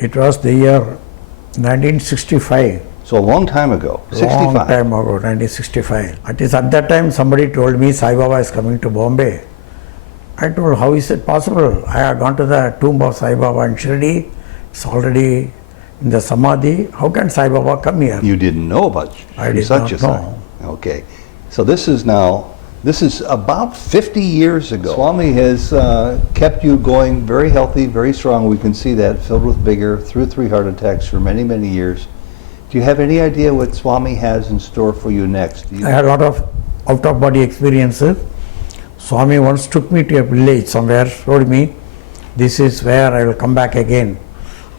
It was the year 1965. So a long time ago, 65. Long time ago, 1965. At that time somebody told me Sai Baba is coming to Bombay. I told, how is it possible? I had gone to the tomb of Sai Baba in Shirdi. It's already in the Samadhi. How can Sai Baba come here? You didn't know about I did not know. Okay. So this is about 50 years ago. Swami has kept you going very healthy, very strong. We can see that, filled with vigor, through 3 heart attacks for many, many years. Do you have any idea what Swami has in store for you next? I had a lot of out-of-body experiences. Swami once took me to a village somewhere, told me, this is where I will come back again.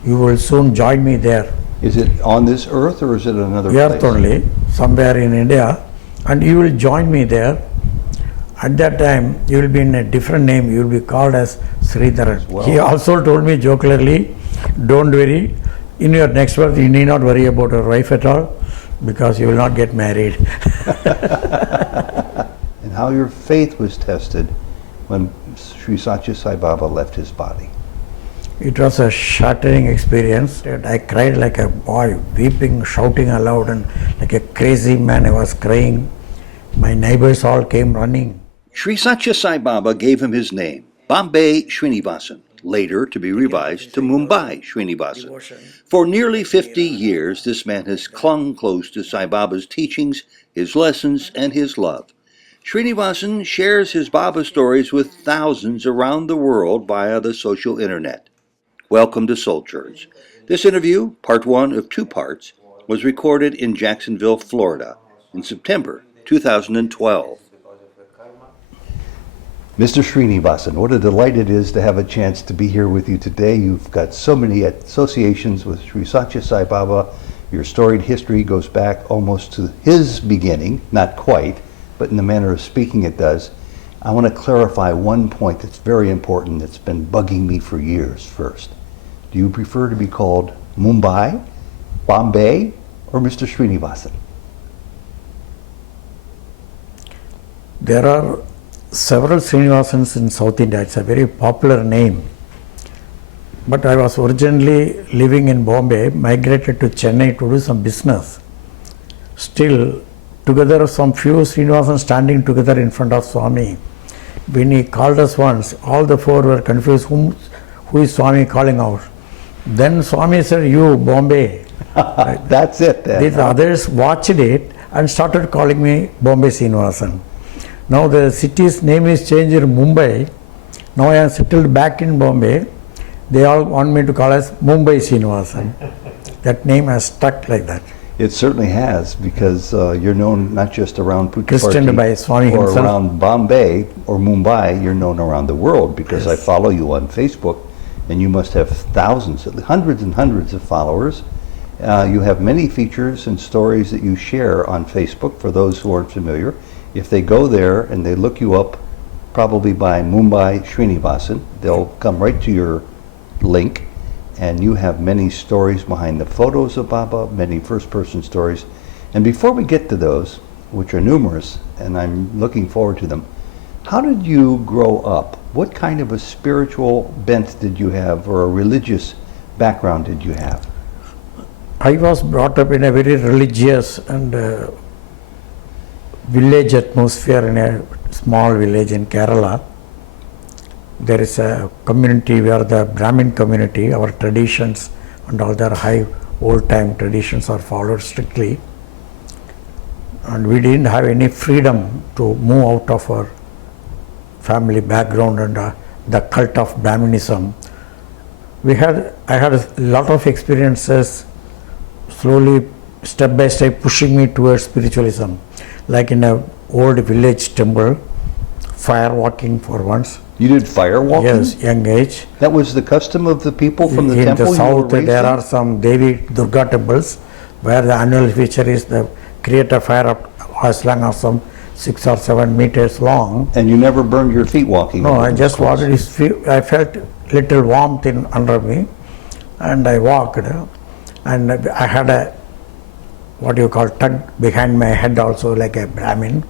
You will soon join me there. Is it on this earth or is it another place? Earth only, somewhere in India. And you will join me there. At that time, you will be in a different name. You will be called as Sridharan. Well, he also told me jocularly, don't worry. In your next birth, you need not worry about your wife at all because you will not get married. And how your faith was tested when Sri Satya Sai Baba left his body. It was a shattering experience. I cried like a boy, weeping, shouting aloud, and like a crazy man I was crying. My neighbors all came running. Sri Satya Sai Baba gave him his name, Bombay Srinivasan, later to be revised to Mumbay Srinivasan. For nearly 50 years, this man has clung close to Sai Baba's teachings, his lessons, and his love. Srinivasan shares his Baba stories with thousands around the world via the social internet. Welcome to Souljourns. This interview, part 1 of 2 parts, was recorded in Jacksonville, Florida, in September 2012. Mr. Srinivasan, what a delight it is to have a chance to be here with you today. You've got so many associations with Sri Satya Sai Baba. Your storied history goes back almost to his beginning, not quite, but in the manner of speaking it does. I want to clarify one point that's very important that's been bugging me for years first. Do you prefer to be called Mumbai, Bombay, or Mr. Srinivasan? There are several Srinivasans in South India. It's a very popular name. But I was originally living in Bombay, migrated to Chennai to do some business. Still, together some few Srinivasans standing together in front of Swami. When he called us once, all the 4 were confused, who is Swami calling out? Then Swami said, you, Bombay. That's it then. These others watched it and started calling me Bombay Srinivasan. Now the city's name is changed in Mumbai. Now I am settled back in Bombay. They all want me to call as Mumbay Srinivasan. That name has stuck like that. It certainly has, because you're known not just around Christianed by Swami or himself. Around Bombay or Mumbai, you're known around the world, because Yes. I follow you on Facebook, and you must have thousands, hundreds and hundreds of followers. You have many features and stories that you share on Facebook for those who aren't familiar. If they go there and they look you up, probably by Mumbay Srinivasan, they'll come right to your link, and you have many stories behind the photos of Baba, many first-person stories. And before we get to those, which are numerous, and I'm looking forward to them, how did you grow up? What kind of a spiritual bent did you have, or a religious background did you have? I was brought up in a very religious and village atmosphere in a small village in Kerala. There is a community, we are the Brahmin community. Our traditions and all their high old time traditions are followed strictly. And we didn't have any freedom to move out of our family background and the cult of Brahminism. I had a lot of experiences slowly, step by step, pushing me towards spiritualism. Like in a old village temple, fire walking for once. You did fire walking? Yes, young age. That was the custom of the people from the in temple the you were south, raised there in? are some Devi Durga temples where the annual feature is the create a fire up as long as some 6 or 7 meters long. And you never burned your feet walking? No, I just walked. I felt little warmth under me, and I walked. And I had a what you call tug behind my head also, like a Brahmin.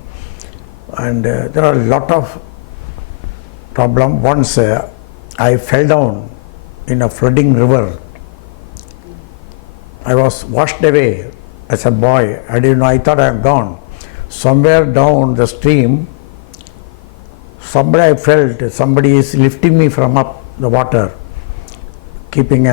And there are a lot of problems. Once I fell down in a flooding river I was washed away as a boy. I didn't know, I thought I am gone. Somewhere down the stream, I felt somebody is lifting me from up the water, keeping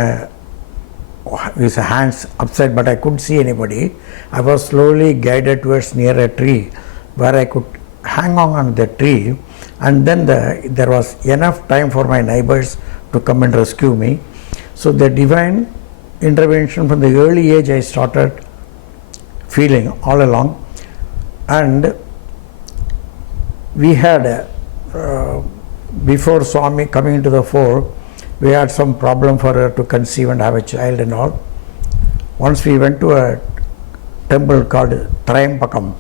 his hands upside, but I couldn't see anybody. I was slowly guided towards near a tree where I could hang on the tree, and then there was enough time for my neighbors to come and rescue me. So the divine intervention from the early age I started feeling all along. And we had, before Swami coming into the fore, we had some problem for her to conceive and have a child and all. Once we went to a temple called Trayambakam,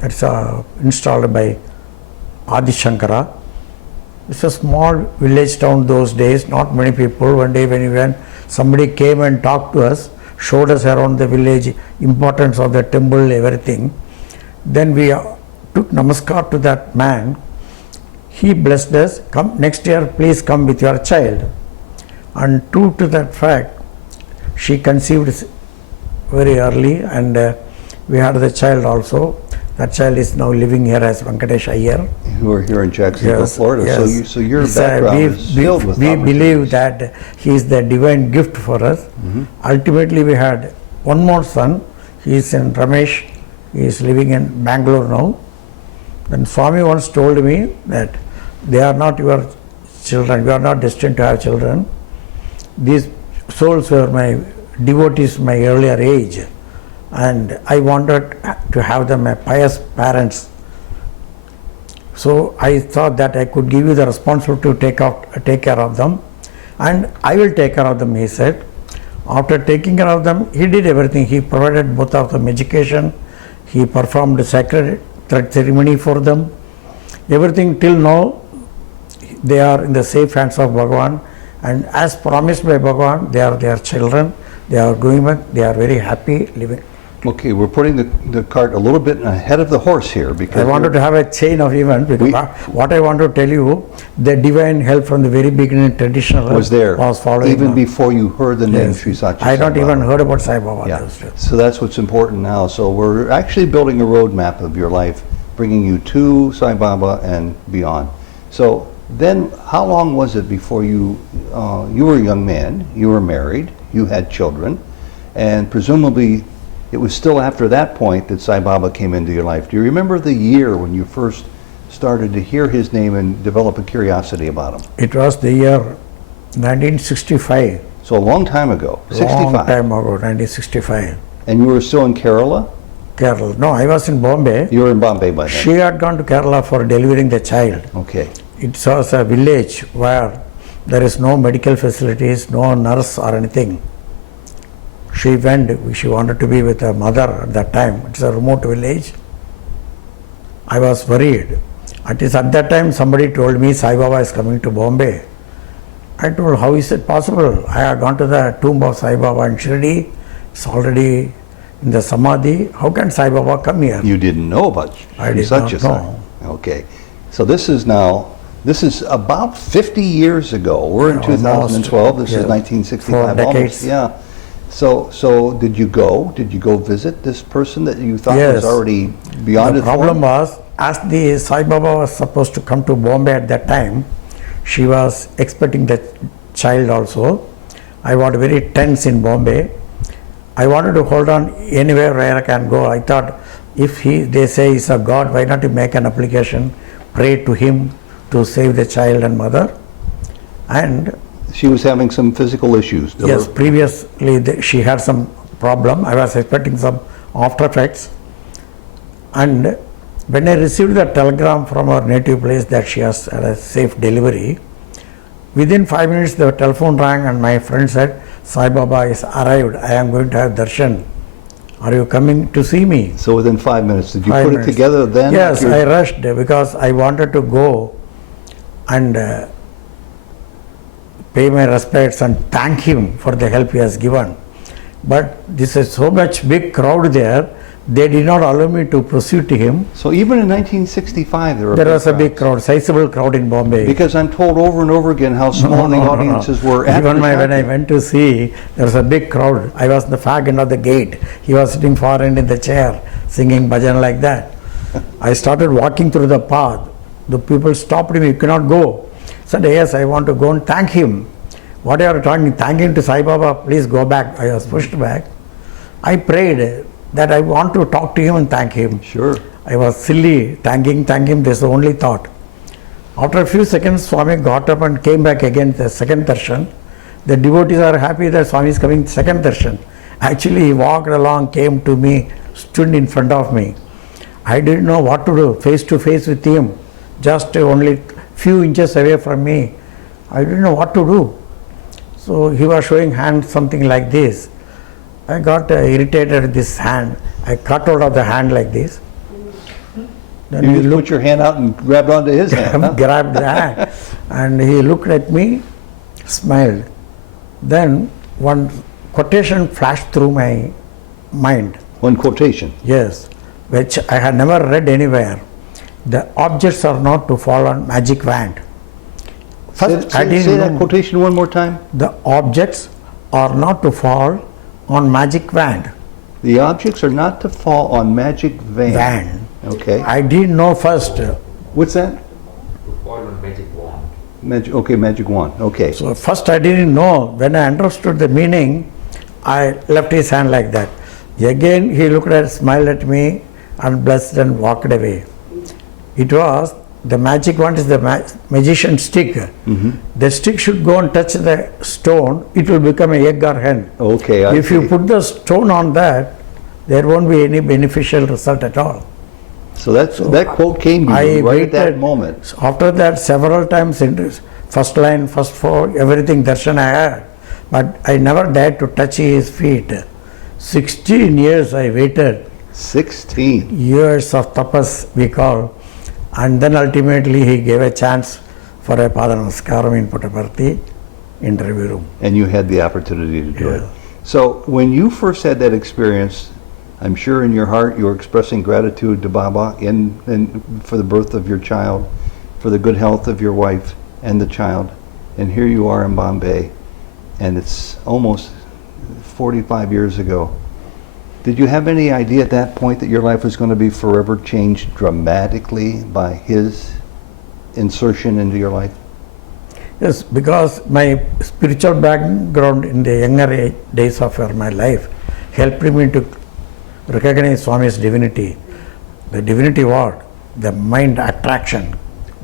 that's installed by Adi Shankara. It's a small village town those days, not many people. One day when we went, somebody came and talked to us, showed us around the village, importance of the temple, everything. Then we took namaskar to that man. He blessed us, come next year, please come with your child. And true to that fact, she conceived very early, and we had the child also. That child is now living here as Venkatesh Iyer. Who are here in Jacksonville, Yes, Florida. yes. So your background is filled with we believe opportunities. that he is the divine gift for us. Ultimately, we had one more son. He is in Ramesh. He is living in Bangalore now. Then Swami once told me that they are not your children. You are not destined to have children. These souls were my devotees my earlier age, and I wanted to have them as pious parents. So I thought that I could give you the responsibility to take care of them, and I will take care of them, he said. After taking care of them, he did everything. He provided both of them education. He performed sacred thread ceremony for them. Everything till now, they are in the safe hands of Bhagavan, and as promised by Bhagavan, they are their children. They are going back. They are very happy living. Okay, we're putting the cart a little bit ahead of the horse here because I wanted to have a chain of events because what I want to tell you, the divine help from the very beginning, traditional was there was following even on. before you heard the name Yes. Sri Satya I Sai not Baba. even heard about Sai Baba. Yeah. So that's what's important now. So we're actually building a roadmap of your life, bringing you to Sai Baba and beyond. So then, how long was it before you were a young man, you were married, you had children, and presumably it was still after that point that Sai Baba came into your life. Do you remember the year when you first started to hear his name and develop a curiosity about him? It was the year 1965. So a long time ago, 65. Long time ago, 1965. And you were still in Kerala? Kerala. No, I was in Bombay. You were in Bombay by then? She had gone to Kerala for delivering the child. Okay. It was a village where there is no medical facilities, no nurse or anything. She went, she wanted to be with her mother at that time. It's a remote village. I was worried. At that time somebody told me Sai Baba is coming to Bombay. I told, how is it possible? I have gone to the tomb of Sai Baba in Shirdi. It's already in the Samadhi. How can Sai Baba come here? You didn't know about I Sri did Satya not Sai. know. Okay. So this is about 50 years ago. We're in Almost, 2012. This yeah. is 1965. 4 decades. Almost, yeah. So did you go? Did you go visit this person that you thought Yes. was already beyond The its problem form? was, as the Sai Baba was supposed to come to Bombay at that time, she was expecting the child also. I was very tense in Bombay. I wanted to hold on anywhere where I can go. I thought, if they say he's a God, why not you make an application, pray to him to save the child and mother? And She was having some physical issues. yes, previously she had some problem. I was expecting some after effects. And when I received the telegram from her native place that she has had a safe delivery, within 5 minutes the telephone rang and my friend said, Sai Baba is arrived. I am going to have darshan. Are you coming to see me? So within 5 minutes, did you 5 put minutes. it together then? Yes, I rushed because I wanted to go and pay my respects and thank him for the help he has given. But this is so much big crowd there They did not allow me to proceed to him. So even in 1965, there was a big crowd, sizable crowd in Bombay. Because I'm told over and over again how small the audiences were. Even when I went to see, there was a big crowd. I was in the far end of the gate. He was sitting far end in the chair, singing bhajan like that. I started walking through the path. The people stopped me. You cannot go. I said, yes, I want to go and thank him. What are you talking? Thank him to Sai Baba. Please go back. I was pushed back. I prayed that I want to talk to him and thank him. Sure. I was silly, thank him, that's the only thought. After a few seconds, Swami got up and came back again, the second darshan. The devotees are happy that Swami is coming second darshan. Actually, he walked along, came to me, stood in front of me. I didn't know what to do, face to face with him, just only few inches away from me. I didn't know what to do. So he was showing hand something like this. I got irritated with this hand. I cut out of the hand like this. Then you just put your hand out and grabbed onto his hand. Huh? Grabbed the hand. And he looked at me, smiled. Then one quotation flashed through my mind. One quotation? Yes, which I had never read anywhere. The objects are not to fall on magic wand. First, say that quotation one more time. The objects are not to fall on magic wand. The objects are not to fall on magic wand. Okay. I didn't know first. What's that? To fall on magic wand. Magic wand. Okay. So first I didn't know. When I understood the meaning, I left his hand like that. Again he looked at, smiled at me and blessed and walked away. It was, the magic wand is the magician stick. Mm-hmm. The stick should go and touch the stone, it will become a egg or hen. Okay. If you put the stone on that, there won't be any beneficial result at all. So that quote came to you right at that moment. So after that, several times, in first line, first four, everything darshan I had, but I never dared to touch his feet. 16 years I waited. 16 years of tapas, we call. And then ultimately he gave a chance for a Pada Namaskaram in Puttaparthi interview room. And you had the opportunity to do it. So when you first had that experience, I'm sure in your heart you were expressing gratitude to Baba for the birth of your child, for the good health of your wife and the child. And here you are in Bombay, and it's almost 45 years ago. Did you have any idea at that point that your life was going to be forever changed dramatically by his insertion into your life? Yes, because my spiritual background in the younger days of my life helped me to recognize Swami's divinity. The divinity what? The mind attraction,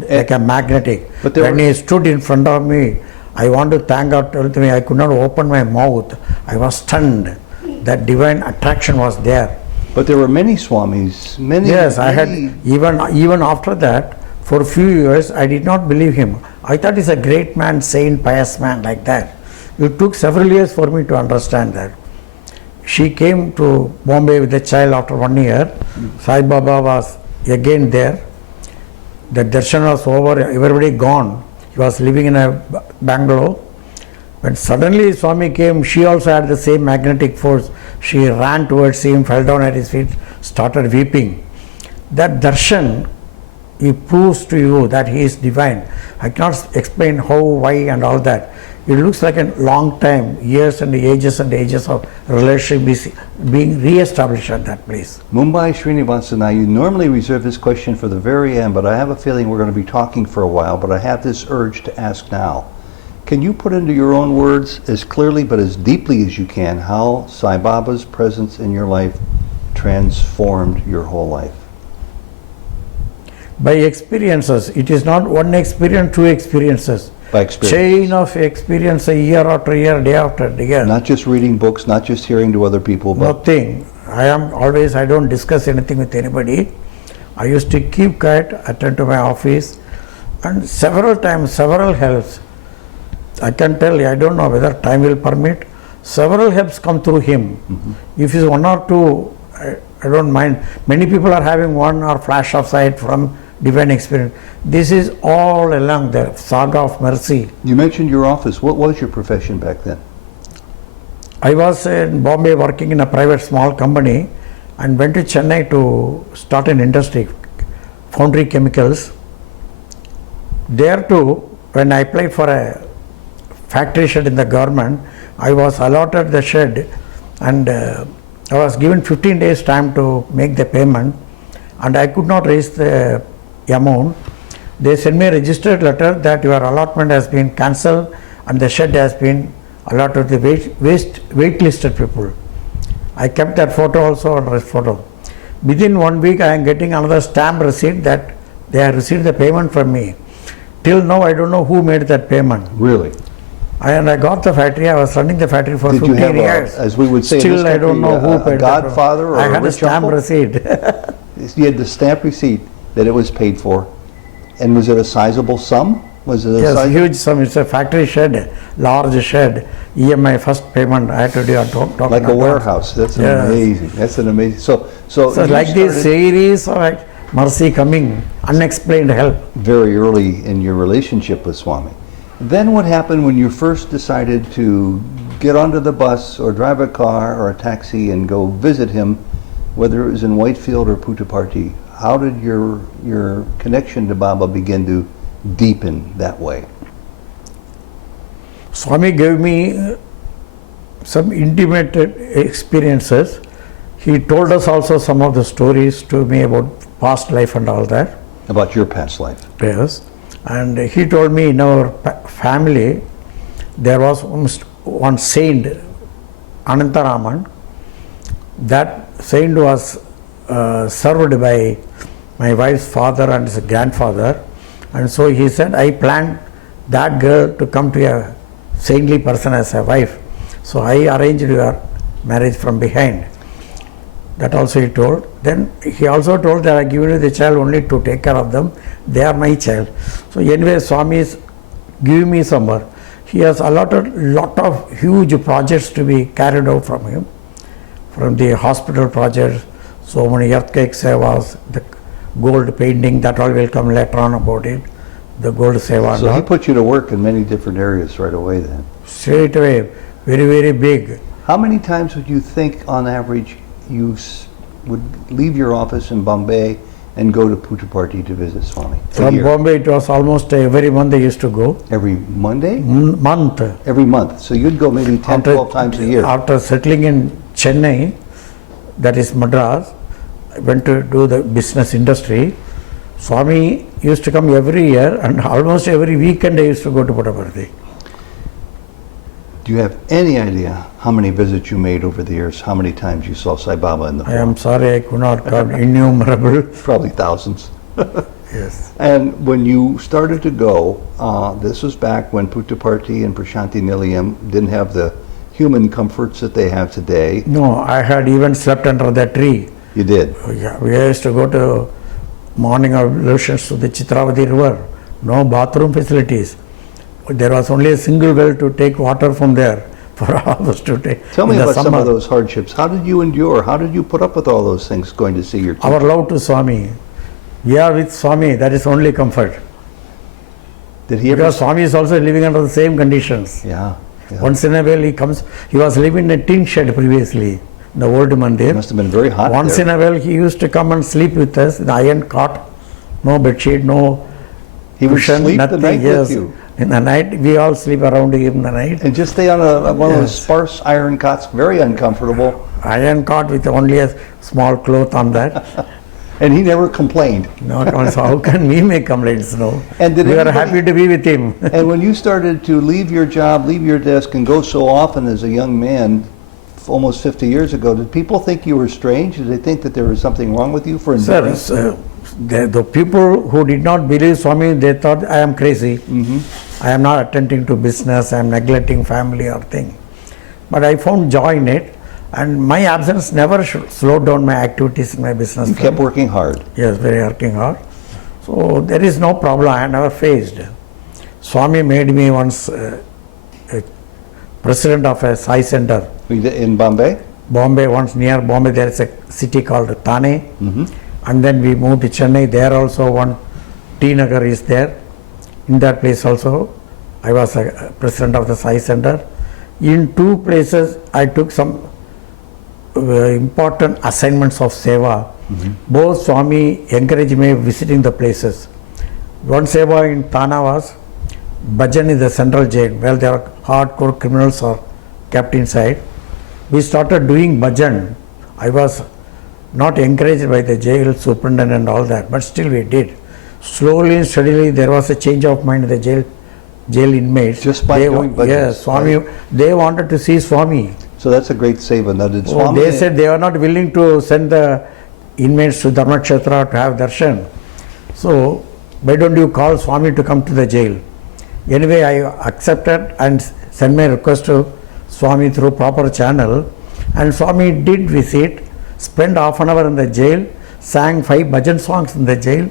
like a magnetic. When he stood in front of me, I want to thank God, I could not open my mouth. I was stunned. That divine attraction was there. But there were many Swamis, many. Yes, I had, even after that, for a few years, I did not believe him. I thought he's a great man, saint, pious man, like that. It took several years for me to understand that. She came to Bombay with the child after 1 year. Sai Baba was again there. The darshan was over, everybody gone. He was living in a Bangalore. When suddenly Swami came, she also had the same magnetic force. She ran towards him, fell down at his feet, started weeping. That darshan, he proves to you that he is divine. I cannot explain how, why and all that. It looks like a long time, years and ages of relationship being re-established at that place. Mumbay Srinivasan, now you normally reserve this question for the very end, but I have a feeling we're going to be talking for a while, but I have this urge to ask now. Can you put into your own words, as clearly but as deeply as you can, how Sai Baba's presence in your life transformed your whole life? By experiences. It is not one experience, two experiences. By experience. Chain of experience, year after year, day after day. Not just reading books, not just hearing to other people, but... Nothing. I don't discuss anything with anybody. I used to keep quiet, attend to my office, and several times, several helps. I can tell you, I don't know whether time will permit. Several helps come through him. Mm-hmm. If it's one or two, I don't mind. Many people are having one or flash of sight from divine experience. This is all along the saga of mercy. You mentioned your office. What was your profession back then? I was in Bombay working in a private small company. and went to Chennai to start an industry, foundry chemicals. There too, when I applied for a factory shed in the government, I was allotted the shed, and I was given 15 days time to make the payment, and I could not raise the amount. They sent me a registered letter that your allotment has been cancelled and the shed has been allotted to the waitlisted people. I kept that photo also on this photo. Within 1 week, I am getting another stamp receipt that they have received the payment from me. Till now, I don't know who made that payment. Really? And I got the factory. I was running the factory for Did you 15 have, years. as we would say in this Still, I don't know country, who paid a godfather or I a had a rich stamp uncle? receipt. You had the stamp receipt that it was paid for. And was it a sizable sum? Was it a Yes, sizable? huge sum. It's a factory shed, large shed. EMI first payment I had to do. Like a warehouse. That's Yes. amazing. That's an amazing. So So you like this started series of like mercy coming, unexplained help. very early in your relationship with Swami. Then what happened when you first decided to get onto the bus or drive a car or a taxi and go visit him, whether it was in Whitefield or Puttaparthi? How did your connection to Baba begin to deepen that way? Swami gave me some intimate experiences. He told us also some of the stories to me about past life and all that. About your past life? Yes. And he told me in our family there was one saint, Anantaraman. That saint was served by my wife's father and his grandfather. And so he said, I planned that girl to come to a saintly person as a wife. So I arranged your marriage from behind. That also he told. Then he also told that I give you the child only to take care of them. They are my child. So anyway, Swami is giving me some work. He has allotted lot of huge projects to be carried out from him. From the hospital projects, so many earthquake sevas, the gold painting, that all will come later on about it. The gold seva. So he put you to work in many different areas right away then. Straight away, very, very big. How many times would you think on average you would leave your office in Bombay and go to Puttaparthi to visit Swami? From Bombay, it was almost every month I used to go. Every Monday? Month. Every month. So you'd go maybe 10, 12 times a year. After settling in Chennai, that is Madras, I went to do the business industry. Swami used to come every year, and almost every weekend I used to go to Puttaparthi. Do you have any idea how many visits you made over the years? How many times you saw Sai Baba in the I am sorry, I could not count, innumerable. Probably thousands. Yes. And when you started to go, this was back when Puttaparthi and Prashanti Nilayam didn't have the human comforts that they have today. No, I had even slept under that tree. You did. Yeah, we used to go to morning ablutions to the Chitravati river. No bathroom facilities. There was only a single well to take water from there for all of us to take. Tell me in the about some summer. of those hardships. How did you endure? How did you put up with all those things going to see your teacher? Our love to Swami. We are with Swami, that is only comfort. Did he ever? Because Swami is also living under the same conditions. Yeah. Yeah. Once in a while he comes, he was living in a tin shed previously, in the old It mandir. must have been very hot Once there. in a while he used to come and sleep with us, in the iron cot, no bedsheet, no He would cushion, sleep the nothing. night Yes. with you. In the night, we all sleep around him in the night. And just stay on one of those Yes. sparse iron cots, very uncomfortable. Iron cot with only a small cloth on that. And he never complained. No, so how can we make complaints? No. And did We are anybody- happy to be with him. And when you started to leave your job, leave your desk, and go so often as a young man, almost 50 years ago, did people think you were strange? Did they think that there was something wrong with you for Sir, enduring? the people who did not believe Swami, they thought I am crazy. I am not attending to business, I am neglecting family or thing. But I found joy in it, and my absence never slowed down my activities in my business. You kept working hard. Yes, very working hard. So there is no problem, I never faced. Swami made me once a president of a Sai center. In Bombay? Bombay, once near Bombay, there is a city called Thane. And then we moved to Chennai. There also one T Nagar is there. In that place also, I was a president of the Sai Center. In two places, I took some important assignments of seva. Both Swami encouraged me visiting the places. One seva in Thana was bhajan in the central jail, where there are hardcore criminals are kept inside. We started doing bhajan. I was not encouraged by the jail superintendent and all that, but still we did. Slowly and steadily there was a change of mind in the jail inmates. Just by doing bhajans, yes, Swami, they wanted to see Swami. So that's a great seva. Now, did Oh, Swami... they said they are not willing to send the inmates to Dharmakshetra to have darshan. So why don't you call Swami to come to the jail? Anyway, I accepted and sent my request to Swami through proper channel, and Swami did visit, spent half an hour in the jail, sang 5 bhajan songs in the jail.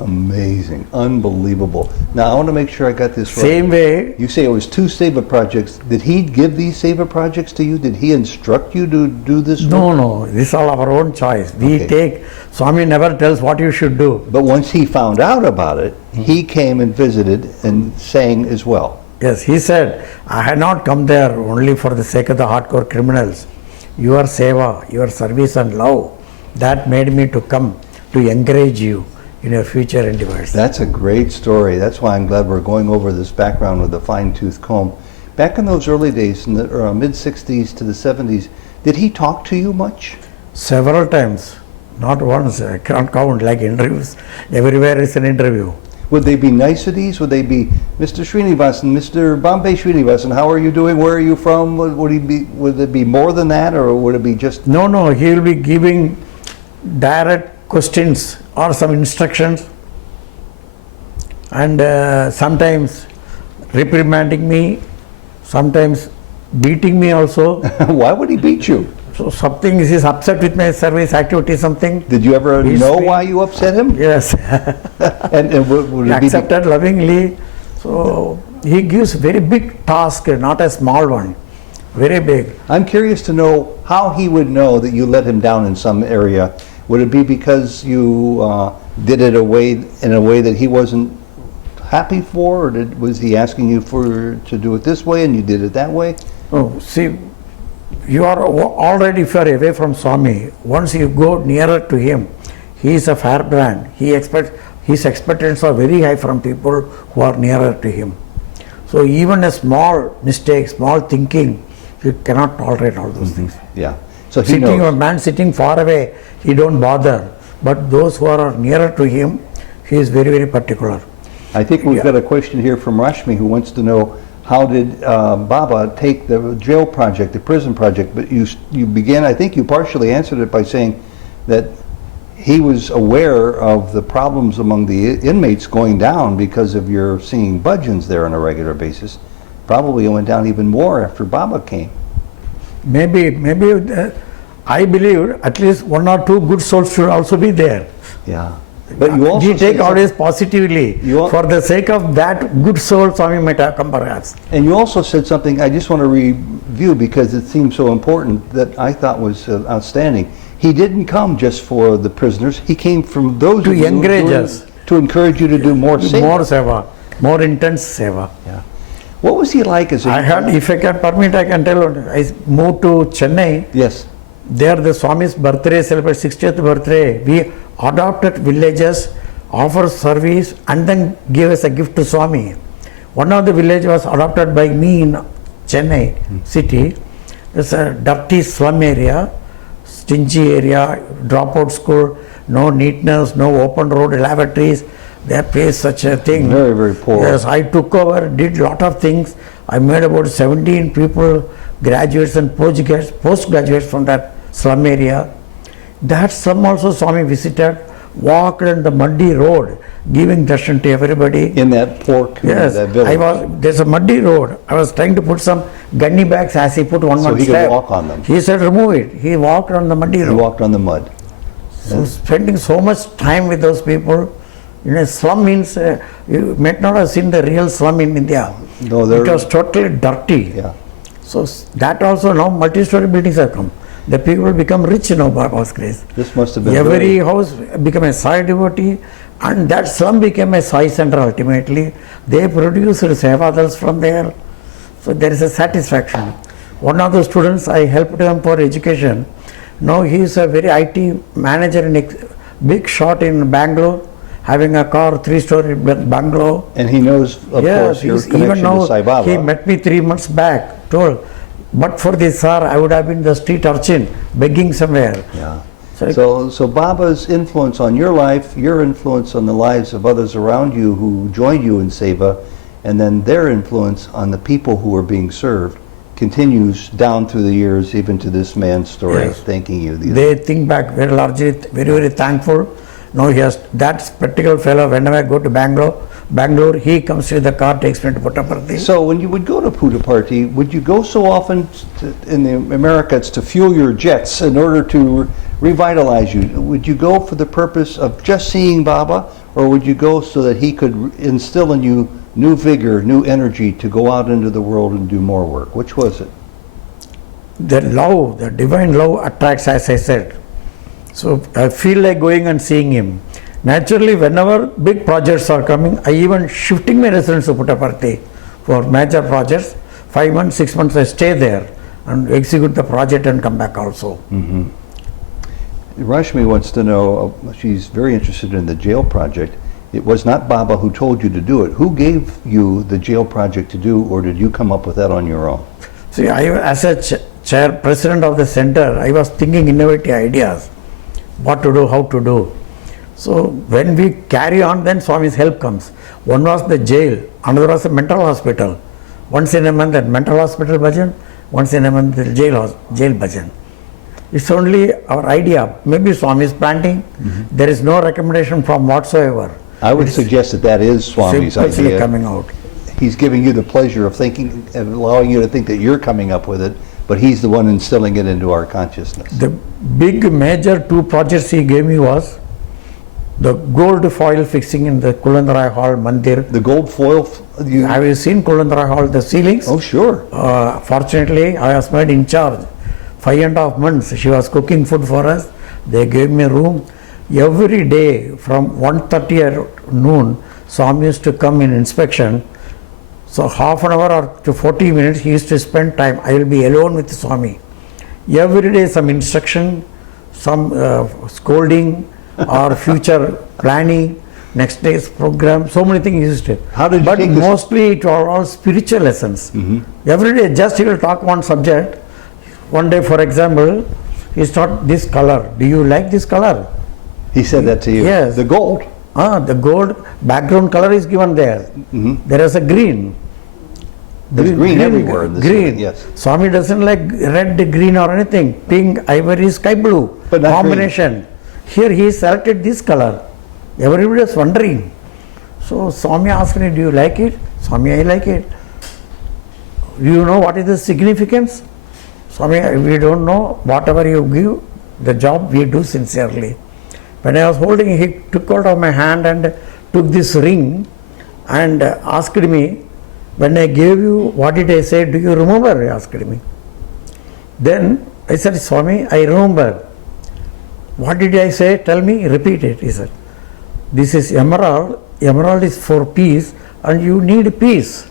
Amazing. Unbelievable. Now, I want to make sure I got this right. Same way, You say it was 2 seva projects. Did he give these seva projects to you? Did he instruct you to do this work? no, this is all our own choice. We Okay. take, Swami never tells what you should do. But once he found out about it, he came and visited and sang as well. Yes, he said, I had not come there only for the sake of the hardcore criminals. Your seva, your service and love, that made me to come to encourage you in your future endeavors. That's a great story. That's why I'm glad we're going over this background with a fine-tooth comb. Back in those early days, in the mid-60s to the 70s, did he talk to you much? Several times, not once, I can't count, like interviews. Everywhere is an interview. Would they be niceties? Would they be, Mr. Srinivasan, Mr. Bombay Srinivasan, how are you doing? Where are you from? Would it be more than that, or would it be just... No, he will be giving direct questions or some instructions, and sometimes reprimanding me, sometimes beating me also. Why would he beat you? So something is upset with my service activity, something. Did you ever He's know been- why you upset him? Yes, And would he it be... accepted lovingly. So he gives very big task, not a small one, very big. I'm curious to know how he would know that you let him down in some area. Would it be because you did it in a way that he wasn't happy for, or was he asking you to do it this way and you did it that way? Oh, see, you are already far away from Swami. Once you go nearer to him, he is a firebrand. His expectations are very high from people who are nearer to him. So even a small mistake, small thinking, you cannot tolerate all those things. Yeah. So he knows. A man sitting far away, he don't bother. But those who are nearer to him, he is very, very particular. I think we've got a question here from Rashmi who wants to know, how did Baba take the jail project, the prison project? But you began, I think you partially answered it by saying that he was aware of the problems among the inmates going down because of your seeing bhajans there on a regular basis. Probably it went down even more after Baba came. Maybe I believe at least 1 or 2 good souls should also be there. Yeah. But you also We take said always positively. For the sake of that good soul, Swami might have come perhaps. and you also said something I just want to review because it seems so important, that I thought was outstanding. He didn't come just for the prisoners. He came from those To of you encourage doing- us. to encourage you to do more seva. More seva, more intense seva. Yeah. What was he like as a... I had, if I can permit, I can tell, I moved to Chennai. Yes. There the Swami's birthday, celebrate 60th birthday. We adopted villages, offer service, and then give as a gift to Swami. One of the village was adopted by me in Chennai city. It's a dirty slum area, stingy area, dropout school, no neatness, no open road lavatories. They face such a thing. Very, very poor. Yes, I took over, did lot of things. I made about 17 people, graduates and postgraduates from that slum area. That slum also Swami visited, walked on the muddy road, giving darshan to everybody. In that poor community, Yes, that village. there's a muddy road. I was trying to put some gunny bags as he put one So he could step. walk on them. He said remove it. He walked on the muddy He road. walked on the mud. So spending so much time with those people. In a slum means, you might not have seen the real slum in India. No, It was totally dirty. Yeah. So that also now multi-story buildings have come. The people become rich now by God's grace. This must have been Every very... house became a Sai devotee, and that slum became a Sai center ultimately. They produced sevadals from there. So there is a satisfaction. One of the students, I helped him for education. Now he is a very IT manager in a big shot in Bangalore, having a car, 3-story bungalow. And he knows, of course, your he's connection even now, to Sai Baba. he met me 3 months back, told, but for this sir, I would have been the street urchin, begging somewhere. Yeah. So, So Baba's influence on your life, your influence on the lives of others around you who joined you in Seva, and then their influence on the people who are being served continues down through the years, even to this man's story, Yes. thanking you. they think back very largely, very, very thankful. Now he has, that particular fellow, whenever I go to Bangalore, he comes with the car, takes me to Puttaparthi. So when you would go to Puttaparthi, would you go so often in the Americas to fuel your jets in order to revitalize you? Would you go for the purpose of just seeing Baba, or would you go so that he could instill in you new vigor, new energy to go out into the world and do more work? Which was it? The love, the divine love attracts, as I said. So I feel like going and seeing him. Naturally, whenever big projects are coming, I even shifting my residence to Puttaparthi for major projects. 5 months, 6 months, I stay there and execute the project and come back also. Rashmi wants to know, she's very interested in the jail project. It was not Baba who told you to do it. Who gave you the jail project to do, or did you come up with that on your own? See, as a chair president of the center, I was thinking innovative ideas, what to do, how to do. So when we carry on, then Swami's help comes. One was the jail, another was the mental hospital. Once in a month, that mental hospital bhajan, once in a month, the jail bhajan. It's only our idea. Maybe Swami is planting. There is no recommendation from whatsoever. I would suggest that is Swami's Simply idea. coming out. He's giving you the pleasure of thinking and allowing you to think that you're coming up with it, but he's the one instilling it into our consciousness. The big major 2 projects he gave me was the gold foil fixing in the Kulandarai Hall Mandir. The gold foil, Have you seen Kulandarai Hall, the ceilings? oh sure. Fortunately, I was made in charge. 5.5 months, she was cooking food for us. They gave me a room. Every day from 1:30 at noon, Swami used to come in inspection. So half an hour or to 40 minutes, he used to spend time. I will be alone with Swami. Every day some instruction, some scolding or future planning, next day's program, so many things he used to. How did you but take this- mostly it were all spiritual lessons. Every day just he will talk one subject. One day, for example, he taught this color. Do you like this color? He said that to you? Yes. The gold? The gold background color is given there. There is a green. There's green everywhere in this green. city, yes. Swami doesn't like red, green or anything. Pink, ivory, sky blue But not combination. Here he selected this color. Everybody was wondering. So Swami asked me, do you like it? Swami, I like it. Do you know what is the significance? Swami, we don't know. Whatever you give, the job we do sincerely. When I was holding, he took out of my hand and took this ring and asked me, when I gave you, what did I say? Do you remember? He asked me. Then I said, Swami, I remember. What did I say? Tell me, repeat it. He said, this is emerald. Emerald is for peace and you need peace.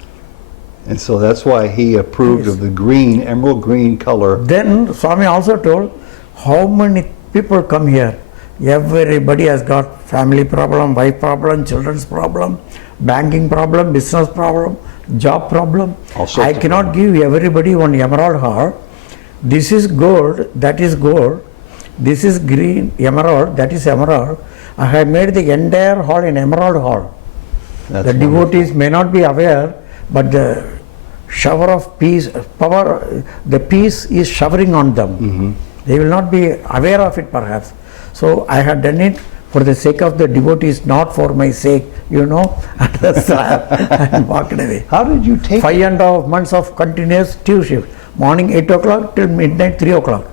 And so that's why he approved Yes. of the green, emerald green color. Then Swami also told, how many people come here? Everybody has got family problem, wife problem, children's problem, banking problem, business problem, job problem. All sorts I of cannot give everybody one emerald heart. This is gold, that is gold. This is green, emerald, that is emerald. I have made the entire hall in emerald hall. That's The wonderful. devotees may not be aware, but the shower of peace, power, the peace is showering on them. They will not be aware of it perhaps. So I had done it for the sake of the devotees, not for my sake, and the slap and walked away. How did you take 5.5 months of continuous 2 shift, morning 8 o'clock till midnight 3 o'clock.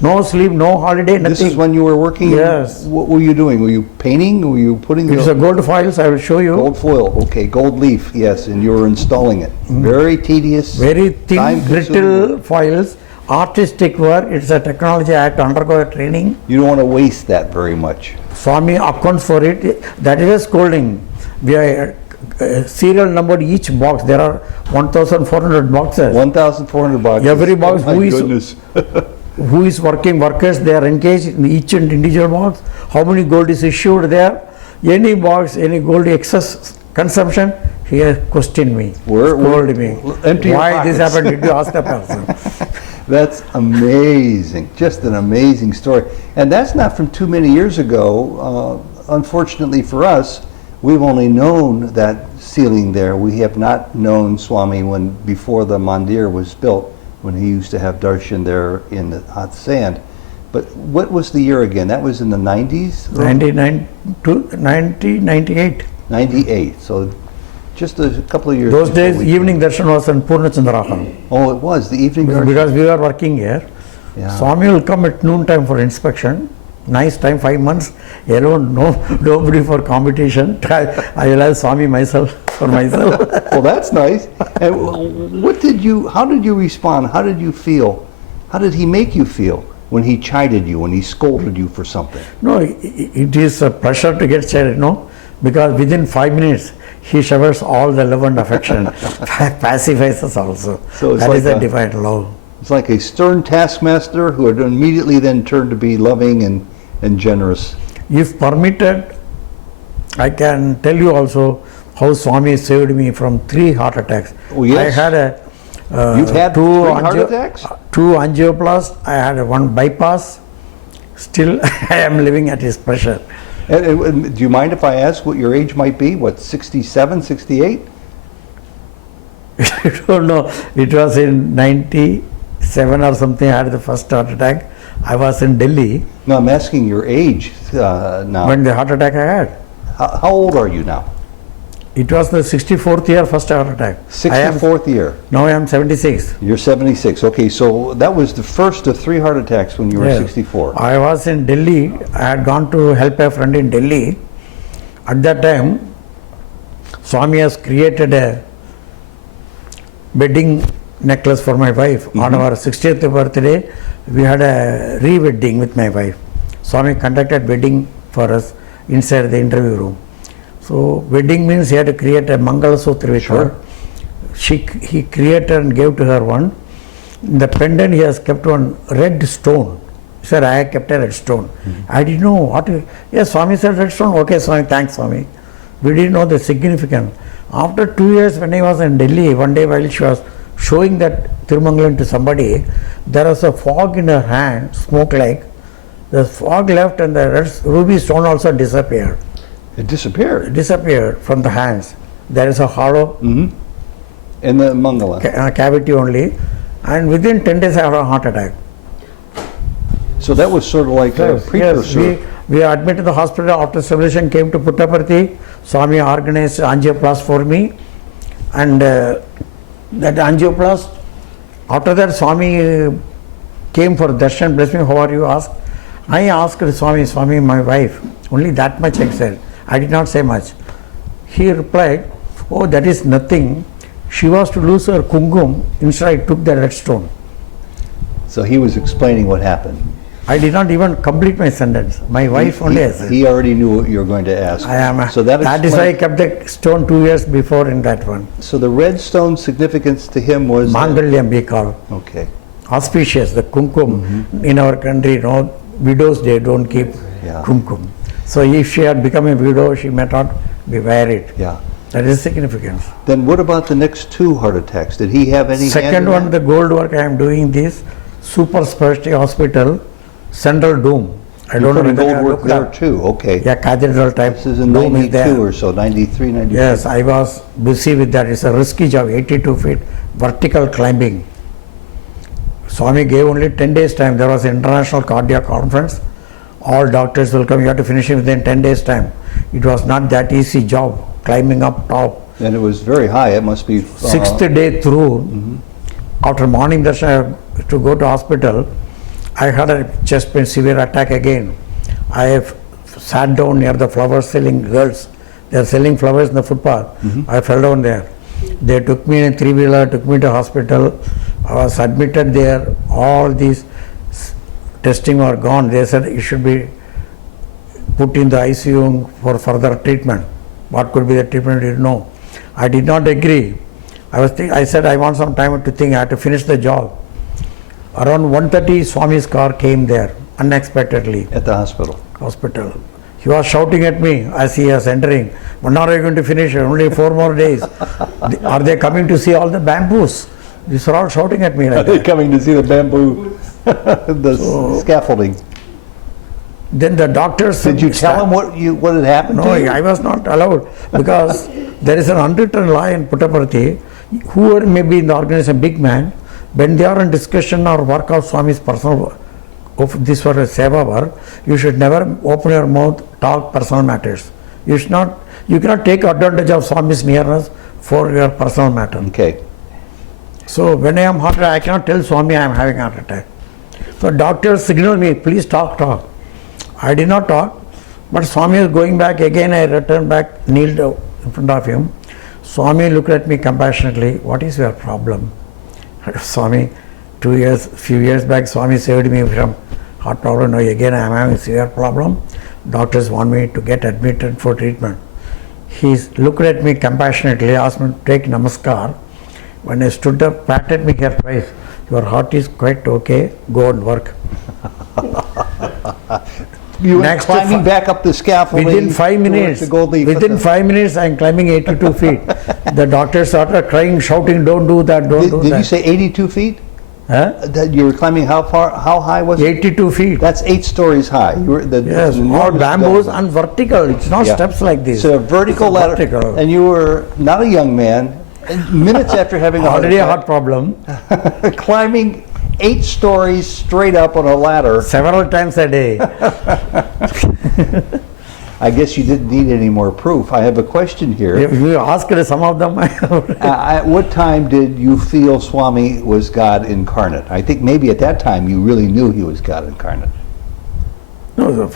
No sleep, no holiday, nothing. This is when you were working? Yes. What were you doing? Were you painting? Were you putting It's the a gold foils, I will show you. gold foil? Okay, gold leaf, yes, and you were installing it. Very tedious. Very thin, time-consuming brittle work. foils, artistic work. It's a technology I had to undergo a training. You don't want to waste that very much. Swami accounts for it. That is a scolding. We are serial numbered each box. There are 1,400 boxes. 1,400 boxes. Every box, Oh my who is- goodness. Who is working workers, they are engaged in each and individual box. How many gold is issued there? Any box, any gold excess consumption, he has questioned me, scolded me. empty your Why this pockets. happened? Did you ask the person? That's amazing. Just an amazing story. And that's not from too many years ago. Unfortunately for us, we've only known that ceiling there. We have not known Swami when before the mandir was built, when he used to have darshan there in the hot sand. But what was the year again? That was in the 90s? 98. 98. So just a couple of years Those before days, we evening came. darshan was in Purnachandraham. Oh, it was, the evening darshan. Because we were working here. Yeah. Swami will come at noon time for inspection. Nice time, 5 months alone, nobody for competition. I will have Swami myself for myself. Well, that's nice. And how did you respond? How did you feel? How did he make you feel when he chided you, when he scolded you for something? No, it is a pleasure to get chided, no? Because within 5 minutes, he showers all the love and affection, pacifies us also. So it's That is like a a- divine love. It's like a stern taskmaster who had immediately then turned to be loving and generous. If permitted, I can tell you also how Swami saved me from 3 heart attacks. Oh, yes? I had a You've had 3 heart angio- attacks? 2 angioplasts, I had 1 bypass. Still, I am living at his pressure. And do you mind if I ask what your age might be? What, 67, 68? I don't know. It was in 97 or something. I had the first heart attack. I was in Delhi No, I'm asking your age now. when the heart attack I had. How old are you now? It was the 64th year first heart attack. I am, 64th year. now I am 76. You're 76. Okay, so that was the first of 3 heart attacks when you were Yes. 64. I was in Delhi. I had gone to help a friend in Delhi. At that time, Swami has created a wedding necklace for my wife. On our 60th birthday, we had a re-wedding with my wife. Swami conducted wedding for us inside the interview room. So wedding means he had to create a Mangala Sutra with Sure. her. He created and gave to her one. In the pendant he has kept one red stone. He said, I have kept a red stone. I didn't know what. Yes, Swami said red stone. Okay, Swami, thanks, Swami. We didn't know the significance. After 2 years, when I was in Delhi, one day while she was showing that Tirumangalam to somebody, there was a fog in her hand, smoke like. The fog left and the red ruby stone also disappeared. It disappeared. Disappeared from the hands. There is a hollow In the Mangala. cavity only, and within 10 days I had a heart attack. So that was sort of like a Yes, precursor. we admitted to the hospital. After celebration came to Puttaparthi. Swami organized angioplast for me, and that angioplast, after that Swami came for darshan, bless me, how are you, asked. I asked Swami, my wife, only that much I said. I did not say much. He replied, oh, that is nothing. She was to lose her kungum, instead I took the red stone. So he was explaining what happened. I did not even complete my sentence. My wife only has said. He already knew what you were going to ask. I am. So that That is why I explains- kept the stone 2 years before in that one. So the red stone significance to him was that- Mangalyam we call. Okay. Auspicious, the kumkum. In our country, no, widows they don't keep Yeah. kumkum. So if she had become a widow, she may not be married. Yeah. That is significance. Then what about the next 2 heart attacks? Did he have any hand Second in one, that? the gold work I am doing this super specialty hospital, Central Dome. I You don't know put in whether you gold have work looked there up. too, okay. Yeah, cathedral type. This is in dome is there. 92 or so, 93, 94. Yes, I was busy with that. It's a risky job, 82 feet vertical climbing. Swami gave only 10 days time. There was an international cardiac conference. All doctors will come. You have to finish it within 10 days time. It was not that easy job, climbing up top. And it was very high, it must be... Sixth day through, after morning darshan, I have to go to hospital. I had a chest pain, severe attack again. I have sat down near the flower selling girls. They are selling flowers in the footpath. I fell down there. They took me in a 3-wheeler, took me to hospital. I was admitted there. All these testing were gone. They said you should be put in the ICU for further treatment. What could be the treatment, I didn't know. I did not agree. I said I want some time to think. I had to finish the job. Around 1:30, Swami's car came there unexpectedly. At the hospital. Hospital. He was shouting at me as he was entering. When are you going to finish? Only 4 more days. Are they coming to see all the bamboos? These are all shouting at me Are like they that. coming to see the bamboo, the scaffolding? Then the doctors. Did you tell him what had happened No, to you? I was not allowed because there is an unwritten law in Puttaparthi. Whoever may be in the organization, big man, when they are in discussion or work of Swami's personal, if this were a seva work, you should never open your mouth, talk personal matters. You cannot take advantage of Swami's nearness for your personal matter. Okay. So when I am heart attack, I cannot tell Swami I am having heart attack. So doctors signal me, please talk. I did not talk, but Swami is going back again. I returned back, kneeled in front of him. Swami looked at me compassionately. What is your problem? Swami, few years back, Swami saved me from heart problem. Now again I am having a severe problem. Doctors want me to get admitted for treatment. He looked at me compassionately, asked me to take namaskar. When I stood up, patted me here twice. Your heart is quite okay. Go and work. You were Next to climbing back up the scaffolding. Within 5 minutes, I am climbing 82 feet. The doctor started crying, shouting, don't do that, don't do that. Did you say 82 feet? Huh? That you were climbing how far? How high was it? 82 feet. That's 8 stories high. You were Yes, an all enormous bamboos building. and vertical. It's not Yeah. steps like this. So a vertical ladder, Vertical. and you were not a young man. And minutes after having a heart Already a attack, heart problem. climbing 8 stories straight up on a ladder. Several times a day. I guess you didn't need any more proof. I have a question here. If you asked some of them, At what time did you feel Swami was God incarnate? I think maybe at that time you really knew he was God incarnate. no,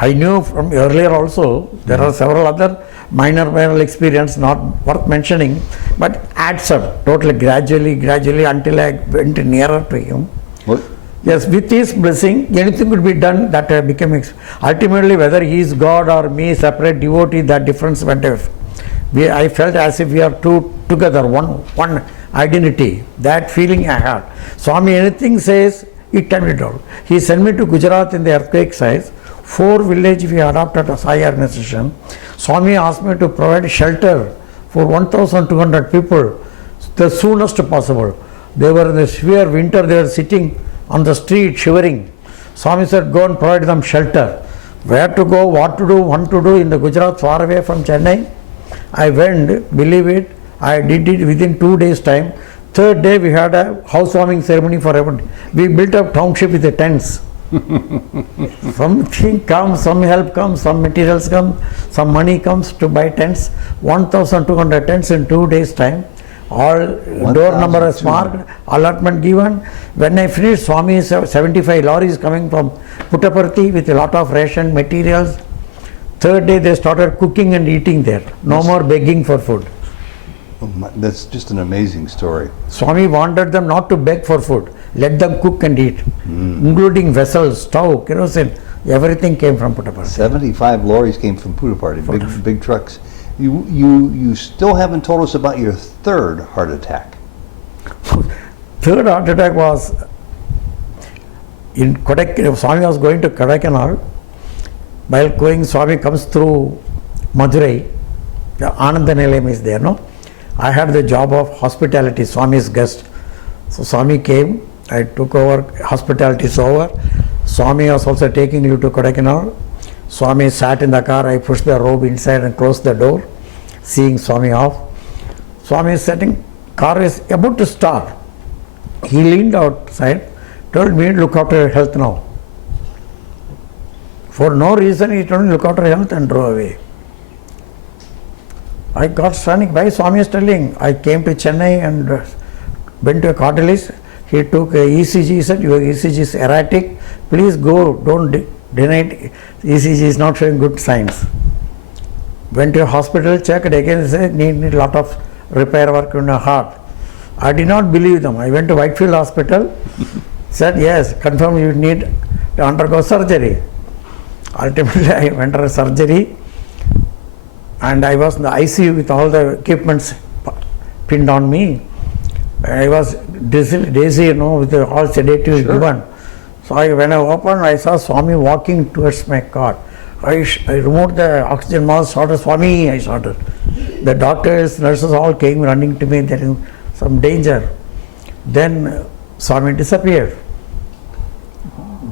I knew from earlier also. There are several other minor experience not worth mentioning, but adds up totally gradually until I went nearer to him. What? Yes, with his blessing, anything could be done that became ultimately whether he is God or me, separate devotee, that difference went off. I felt as if we are two together, one identity. That feeling I had. Swami anything says, it can be done. He sent me to Gujarat in the earthquake sites. 4 villages we adopted as Sai organization. Swami asked me to provide shelter for 1,200 people the soonest possible. They were in the severe winter, they were sitting on the street shivering. Swami said, go and provide them shelter. Where to go, what to do, when to do in the Gujarat far away from Chennai. I went, believe it, I did it within 2 days time. 3rd day we had a housewarming ceremony for everyone. We built up township with the tents. Something comes, some help comes, some materials come, some money comes to buy tents. 1,200 tents in 2 days time. All door number is marked, allotment given. When I finished, Swami 75 lorries coming from Puttaparthi with a lot of ration materials. 3rd day they started cooking and eating there. No more begging for food. That's just an amazing story. Swami wanted them not to beg for food. Let them cook and eat, including vessels, stove, kerosene. Everything came from Puttaparthi. 75 lorries came from Puttaparthi, big trucks. You still haven't told us about your 3rd heart attack. 3rd heart attack was in Kodaikanal. Swami was going to Kodaikanal. While going, Swami comes through Madurai. The Ananda Nilayam is there, no? I had the job of hospitality, Swami's guest. So Swami came, I took over, hospitality is over. Swami was also taking you to Kodaikanal. Swami sat in the car, I pushed the robe inside and closed the door, seeing Swami off. Swami is sitting, car is about to start. He leaned outside, told me, look after your health now. For no reason, he told me, look after your health and drove away. I got standing by, Swami is telling, I came to Chennai and went to a cardiologist. He took a ECG, he said, your ECG is erratic, please go, don't deny it. ECG is not showing good signs. Went to a hospital, checked again, said, need a lot of repair work in the heart. I did not believe them. I went to Whitefield Hospital, said, yes, confirm you need to undergo surgery. Ultimately, I went for surgery. and I was in the ICU with all the equipments pinned on me. I was dizzy, with all sedatives Sure. given. So when I opened, I saw Swami walking towards my cot. I removed the oxygen mask, shouted, Swami, I shouted. The doctors, nurses all came running to me, there is some danger. Then Swami disappeared.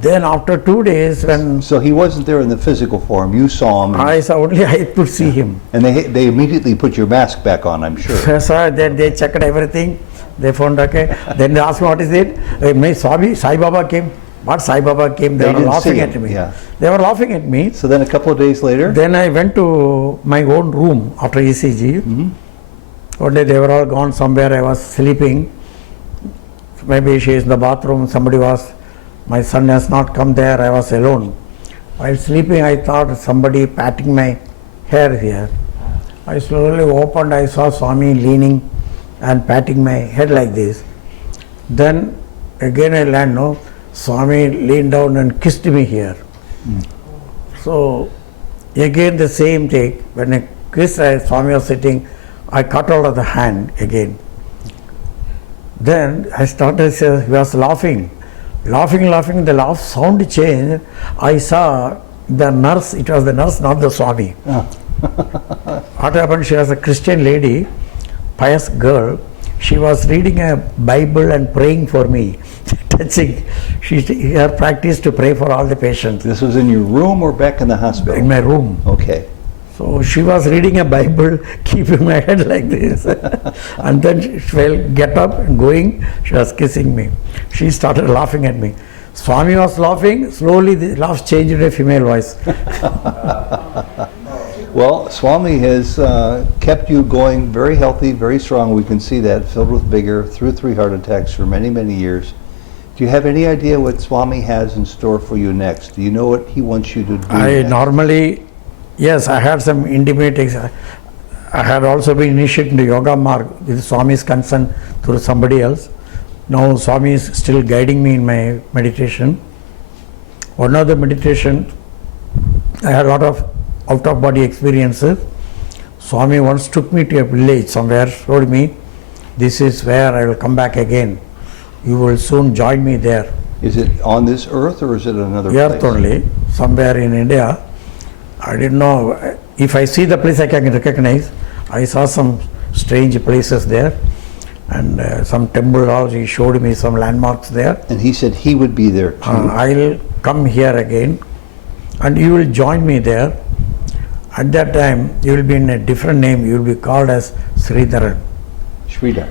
Then after 2 days, when So he wasn't there in the physical form. You saw him, I saw, only I could see him. and they immediately put your mask back on, I'm sure. So then they checked everything. They found okay. Then they asked me what is it. My Swami, Sai Baba came. What Sai Baba came? They They were didn't laughing see at him, me. yeah. They were laughing at me. So then a couple of days later, Then I went to my own room after ECG. One day they were all gone somewhere. I was sleeping. Maybe she is in the bathroom. Somebody was. My son has not come there. I was alone. While sleeping, I thought somebody patting my hair here. I slowly opened. I saw Swami leaning and patting my head like this. Then again I learned, no, Swami leaned down and kissed me here. So again the same thing. When I kissed, Swami was sitting. I cut out of the hand again. Then I started, he was laughing. Laughing, the laugh sound changed. I saw the nurse, it was the nurse, not the Swami. What happened, she was a Christian lady, pious girl. She was reading a Bible and praying for me, touching. Her practice to pray for all the patients this was in your room or back in the hospital? in my room. Okay. So she was reading a Bible, keeping my head like this. And then she will get up and going, she was kissing me. She started laughing at me. Swami was laughing, slowly the laugh changed to a female voice. Well, Swami has kept you going very healthy, very strong. We can see that, filled with vigor, through 3 heart attacks for many, many years. Do you have any idea what Swami has in store for you next? Do you know what he wants you to do I next? normally, yes, I had some intimate, I had also been initiated into yoga mark with Swami's consent through somebody else. Now Swami is still guiding me in my meditation. One of the meditation, I had a lot of out of body experiences. Swami once took me to a village somewhere, showed me, this is where I will come back again. You will soon join me there. Is it on this earth or is it another Earth place? only, somewhere in India. I didn't know, if I see the place I can recognize. I saw some strange places there and some temple also, he showed me some landmarks there. And he said he would be there too. I'll come here again and you will join me there. At that time, you will be in a different name, you will be called as Sridharan. Sridhar.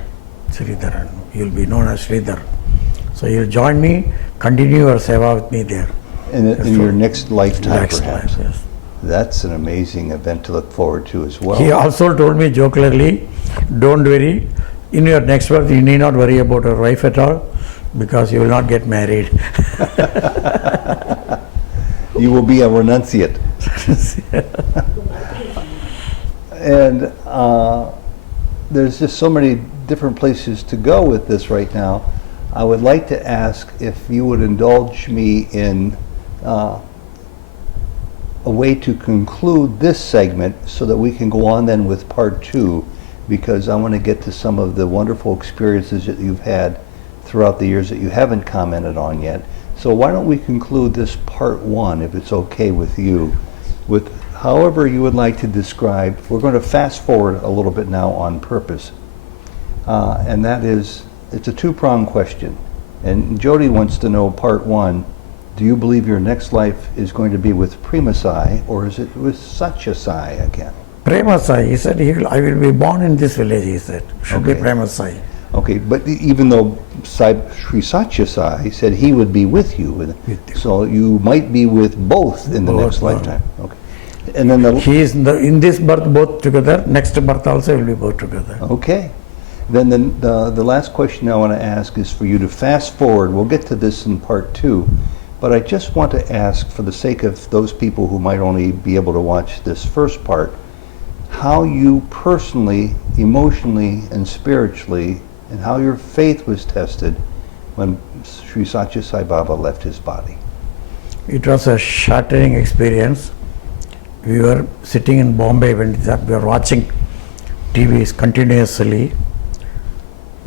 Sridharan, you will be known as Sridhar. So you will join me, continue your seva with me there. In your next lifetime, Next perhaps. life, yes. That's an amazing event to look forward to as well. He also told me jokingly, don't worry, in your next birth you need not worry about your wife at all because you will not get married. You will be a renunciate. And there's just so many different places to go with this right now. I would like to ask if you would indulge me in a way to conclude this segment so that we can go on then with part 2, because I want to get to some of the wonderful experiences that you've had throughout the years that you haven't commented on yet. So why don't we conclude this part 1, if it's okay with you, with however you would like to describe. We're going to fast forward a little bit now on purpose. And that is, it's a 2-pronged question. And Jody wants to know, part 1, do you believe your next life is going to be with Prema Sai, or is it with Satya Sai again? Prema Sai, he said, I will be born in this village, he said. Should be Okay. Prema Sai. Okay, but even though Sri Satya Sai said he would be with you, With you. so you might be with both in the Both, next lifetime. Okay. And then He is in this birth both together, next birth also will be both together. okay. Then the last question I want to ask is for you to fast forward. We'll get to this in part 2, but I just want to ask, for the sake of those people who might only be able to watch this first part, how you personally, emotionally, and spiritually, and how your faith was tested when Sri Satya Sai Baba left his body. It was a shattering experience. we were sitting in Bombay when we were watching TVs continuously.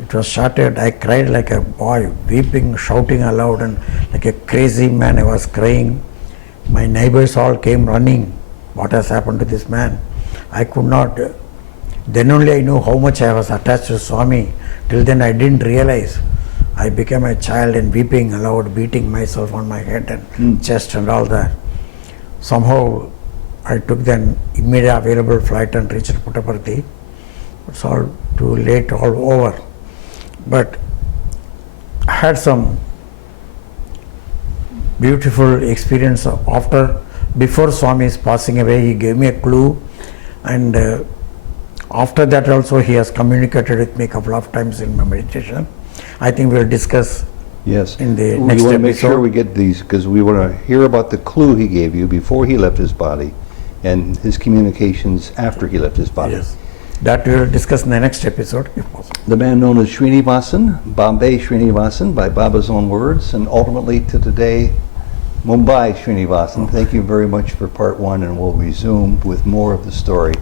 It was started, I cried like a boy, weeping, shouting aloud, and like a crazy man I was crying. My neighbors all came running. What has happened to this man? I could not. Then only I knew how much I was attached to Swami. Till then I didn't realize. I became a child and weeping aloud, beating myself on my head and chest and all that. Somehow I took the immediate available flight and reached Puttaparthi. It's all too late, all over. But I had some beautiful experience before Swami's passing away. He gave me a clue, and after that also he has communicated with me a couple of times in my meditation. I think we'll discuss Yes. in the We next want to make sure episode. we get these, because we want to hear about the clue he gave you before he left his body and his communications after he left his body. Yes, that we will discuss in the next episode if possible. The man known as Srinivasan, Bombay Srinivasan, by Baba's own words, and ultimately to today, Mumbay Srinivasan. Thank you very much for part one, and we'll resume with more of the story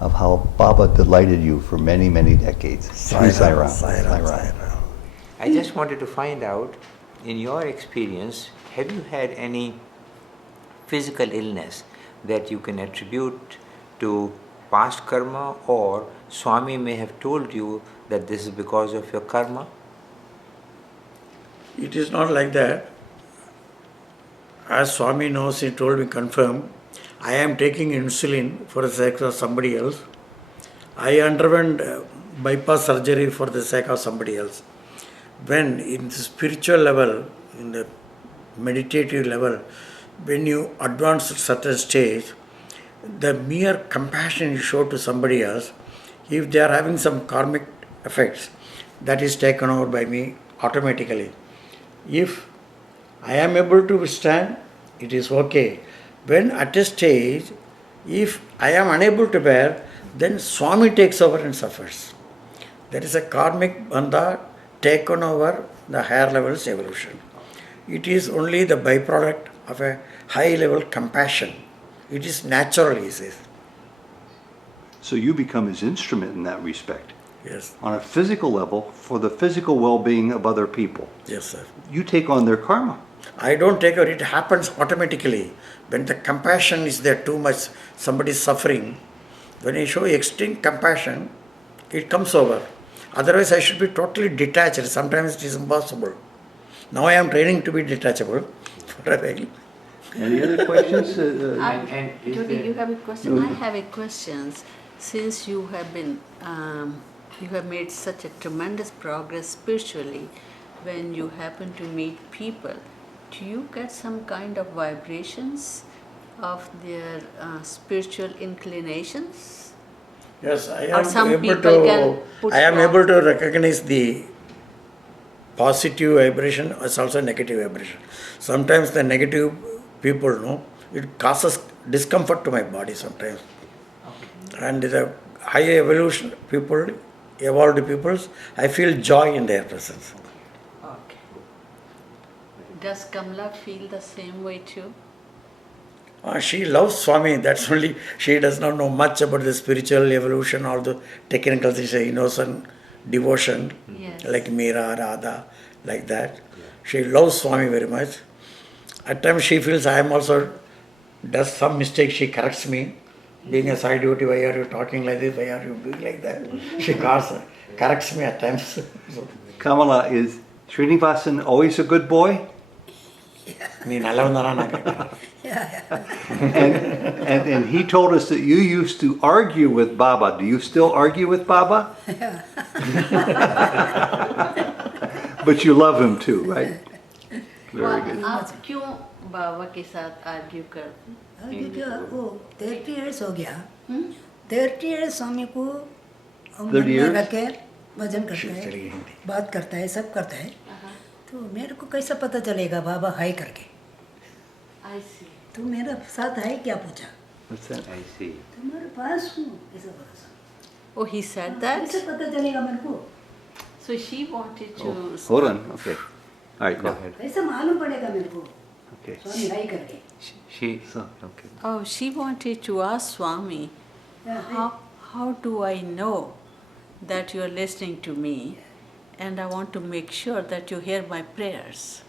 of how Baba delighted you for many, many decades. Shri Sai Ram. Sai Ram. I just wanted to find out, in your experience, have you had any physical illness that you can attribute to past karma, or Swami may have told you that this is because of your karma? It is not like that. As Swami knows, he told me, confirm, I am taking insulin for the sake of somebody else. I underwent bypass surgery for the sake of somebody else. When in the spiritual level, in the meditative level, when you advance to certain stage, the mere compassion you show to somebody else, if they are having some karmic effects, that is taken over by me automatically. If I am able to withstand, it is okay. When at a stage, if I am unable to bear, then Swami takes over and suffers. There is a karmic bandha taken over the higher levels evolution. It is only the byproduct of a high level compassion. It is natural, he says. So you become his instrument in that respect. Yes. On a physical level, for the physical well-being of other people. Yes, sir. You take on their karma. I don't take it, it happens automatically. When the compassion is there too much, somebody is suffering, when I show extreme compassion, it comes over. Otherwise, I should be totally detached. Sometimes it is impossible. Now I am training to be detachable for a while. Any other questions? And is Jody, there- you have a question? I have a question. Since you have been, you have made such a tremendous progress spiritually, when you happen to meet people, do you get some kind of vibrations of their spiritual inclinations? Yes, I Or am some able people can to. put I am wrong- able to recognize the positive vibration as also negative vibration. Sometimes the negative people, it causes discomfort to my body sometimes. And the high evolution people, evolved peoples, I feel joy in their presence. Okay. Does Kamala feel the same way too? She loves Swami, that's only, she does not know much about the spiritual evolution or the technical things, innocent devotion, Yes. like Meera, Radha, like that. She loves Swami very much. At times she feels I am also, does some mistake, she corrects me. Being a side duty, why are you talking like this, why are you doing like that? She corrects me at times. So, Kamala, is Srinivasan always a good boy? ನೀನು ಅಲ್ಲವನ್ನಾರ ನಾ ಕೇಳ್ತೀನಿ. And he told us that you used to argue with Baba. Do you still argue with Baba? But you love him too, right? Very good. आप क्यों बाबा के साथ argue करते? क्योंकि वो 30 years हो गया 30 years स्वामी को मन 30 में years? रख के भजन करता चली गई है हिंदी। बात करता है सब करता है तो मेरे को कैसा पता चलेगा बाबा हाय करके I see. तू मेरा साथ है क्या पूछा What's that? I see. तुम्हारे पास हूँ ऐसा बोला Oh, he said that? कैसे पता चलेगा मेरे को So she wanted to... Hold on. Okay. All right, go ahead. कैसे मालूम पड़ेगा मेरे को Okay. स्वामी लाई करके She, okay. Oh, she wanted to ask Swami, how do I know that you are listening to me, and I want to make sure that you hear my prayers?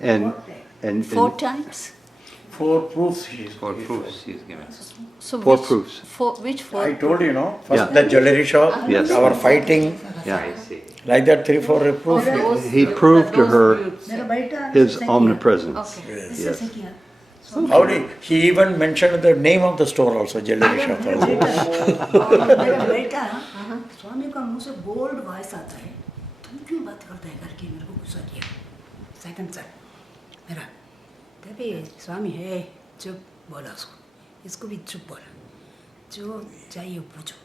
And 4 times? 4 proofs she is. For proofs she is given. So 4 which, proofs. Which 4? I told you, no? First Yeah. the jewelry shop, Yes. our fighting, Yeah. I see. like that 3-4 proof. He proved to her मेरा बेटा his ऐसा किया। omnipresence. Okay. ऐसे ऐसे किया How did he even mentioned the name of the store also, jewelry shop also. और मेरा बेटा स्वामी का मुंह से बोल्ड वॉइस आता है, तुम क्यों बात करते हैं करके मेरे को गुस्सा किया। सेकंड सर मेरा तभी स्वामी है चुप बोला उसको, इसको भी चुप बोला, जो चाहिए पूछो,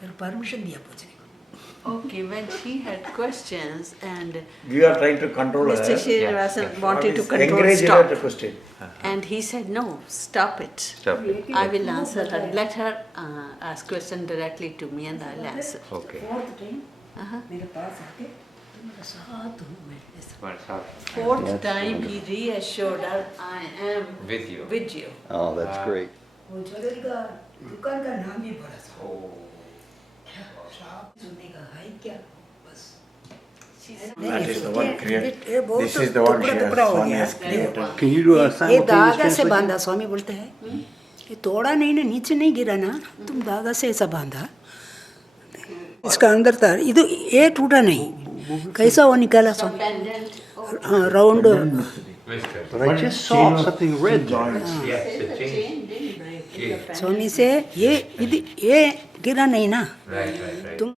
फिर परमिशन दिया पूछने को। Okay, when she had questions and We are trying to control Mr. her. Srinivasan Yeah. wanted to control, Encourage her stop. to question. And he said, no, stop it. Stop it. I will answer her. Let her ask question directly to me and I'll answer. Okay. Fourth time Uh-huh. मेरे पास आके तुम मेरे साथ हो, मैं ऐसा Once up. 4th time he reassured her, I am With you. with you. Oh, that's great. वो jewellery का दुकान का नाम भी बोला था। साहब सुनने का है क्या बस। That is the one created. ये बहुत This is the one she has, टुकड़ा हो Swami गया। has created. Can you do a ये simultaneous धागा से translation? बांधा, स्वामी बोलते हैं ये तोड़ा नहीं ना, नीचे नहीं गिरा ना, तुम धागा से ऐसा बांधा, इसका अंदर था, ये टूटा नहीं, कैसा वो निकाला स्वामी? Pendant. हाँ round But I just saw something red there. Yes, the change. Chain didn't break in the pendant. स्वामी से ये गिरा नहीं ना, Right, right, right. तुम